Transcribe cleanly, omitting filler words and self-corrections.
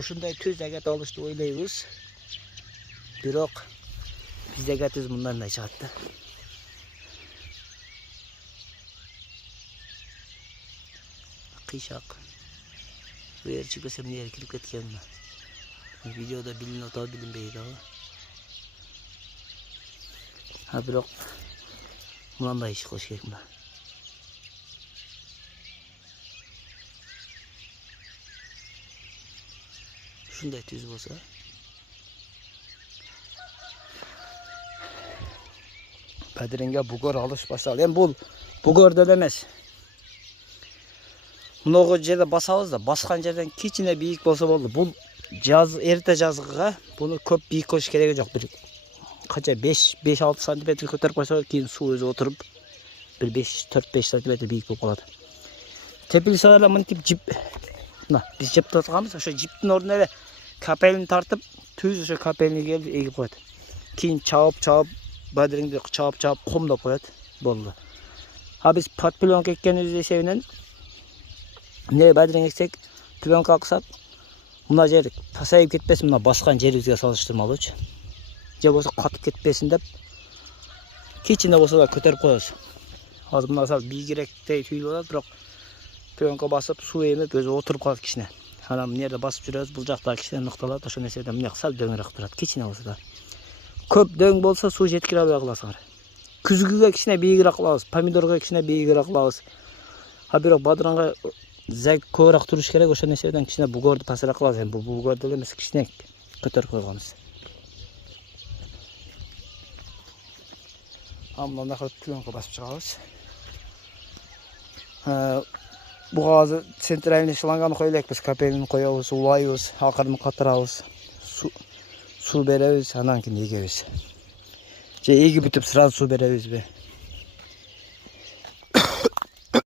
Ушундай түз агат алышты ойлойбуз. Бирок биздеги түз мындай чыгат да. Кыйшак. Bu yer çıkmasam niye kirip ketken mi? Videoda bilin ota bilinbeydi ama. Ha bırak. Bundan da iş koş gerek mi? Şunday tüz olsa. Pediringe bugor alış basal. Yani bugor da demez. Мынау жерде басабыз да, басқан жерден кичине бийик болсо болду. Бул эрте жазгыга буну көп бийик коюш кереги жок. Бир канча 5-6 сантиметр көтөрүп койсо, кийин суу өзү отуруп бир 4-5 сантиметр бийик болуп калат. Тепилсе эле мынтип жип. Мына биз жеп жатканбыз, ошо жиптин ордуна эле капелин тартып, түз ошо капелине келип эгип коет. Кийин чаап, бадириңди чаап комдоп коет. Болду. А биз подпленка эккенибиз эсебинен ne badring eksek plyonka alsak mына жер pasayıp ketпесин, мына баскан жерибизге салыштырмалуу үчүн. Же болсо катып кетпесин деп кичине болсо да көтөрүп коебуз. Азыр мына сал бийигиректей түйүлүп атат, бирок plyonka басып суу эмип өзү отуруп калат кичине. Анан мына жерде басып жүрөбүз, бул жакта кичине ныкталат, ошол нерседен мына сал дөңүрөөк турат, кичине болсо да. Көп дөң болсо суу жеткире албай каласыңар. Күзгүгө кичине бийигирээк кылабыз, помидорго кичине бийигирээк кылабыз. А бирок бадыранга зәк көбүрөөк туруш керек, ошол нерседен кичине бугорду пасыраак кылабыз. Эми бул бугорду эле эмес, кичине көтөрүп койгонбуз. Мындай кылып plyonka басып чыгабыз. Буга азыр центральный шланганы коё элекпиз, капелин коёбуз, улайбыз, акырын катырабыз, суу беребиз, анан кийин эгебиз. Же эгип бүтүп сразу суу беребизби?